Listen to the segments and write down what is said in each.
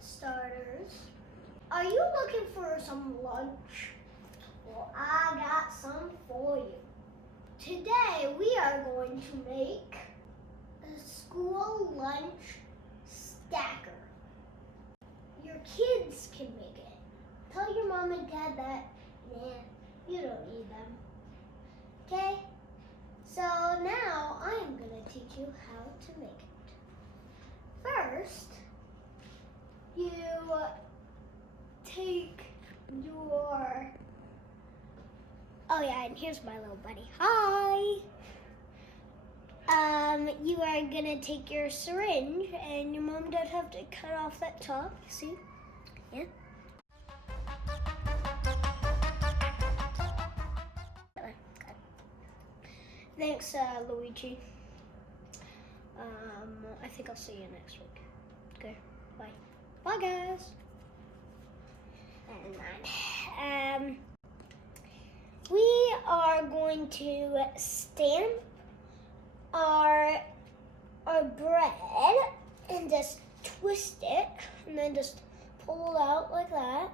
starters. Are you looking for some lunch? Well, I got some for you. Today we are going to make a school lunch stacker. Your kids can make it. Tell your mom and dad that, you don't need them. Okay? So now I'm going to teach you how to make it. First, you take your... Oh yeah, and here's my little buddy. Hi! You are going to take your syringe, and your mom does have to cut off that top, see? Yeah. Thanks, Luigi. I think I'll see you next week. Okay, bye. Bye, guys. And we are going to stamp our bread and just twist it, and then just pull it out like that.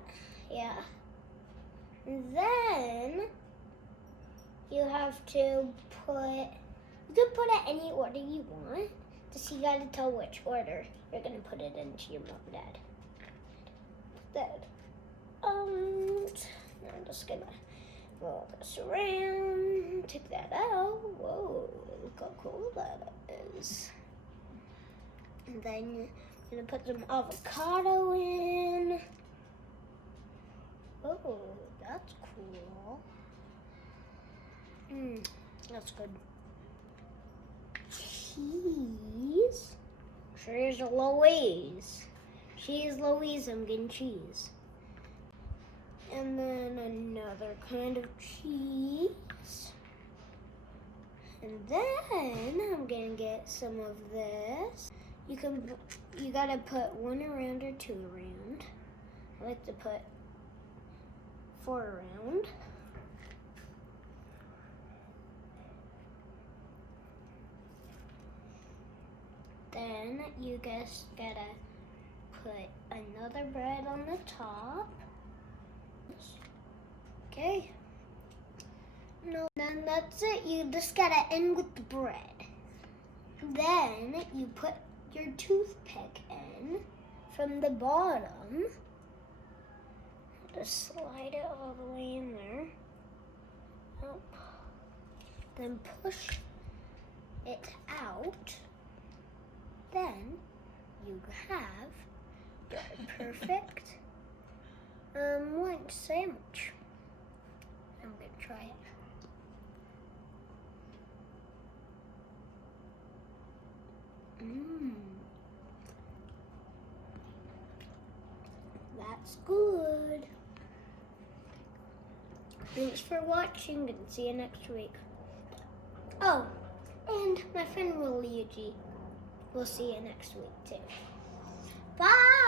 Yeah. And then you have to you can put it any order you want. Just you gotta tell which order you're gonna put it into your mom and dad. I'm just gonna roll this around, take that out. Whoa, look how cool that is. And then you're gonna put some avocado in. Oh, that's cool. That's good. Cheese. Cheese Louise. Cheese Louise, I'm getting cheese. And then another kind of cheese. And then I'm gonna get some of this. You gotta put 1 around or 2 around. I like to put 4 around. Then you just gotta put another bread on the top. Okay. No, then that's it. You just gotta end with the bread. Then you put your toothpick in from the bottom. Just slide it all the way in there. Up. Then push it out. Then you have your perfect lunch sandwich. I'm gonna try it. That's good. Thanks for watching, and see you next week. Oh, and my friend Luigi. We'll see you next week too. Bye!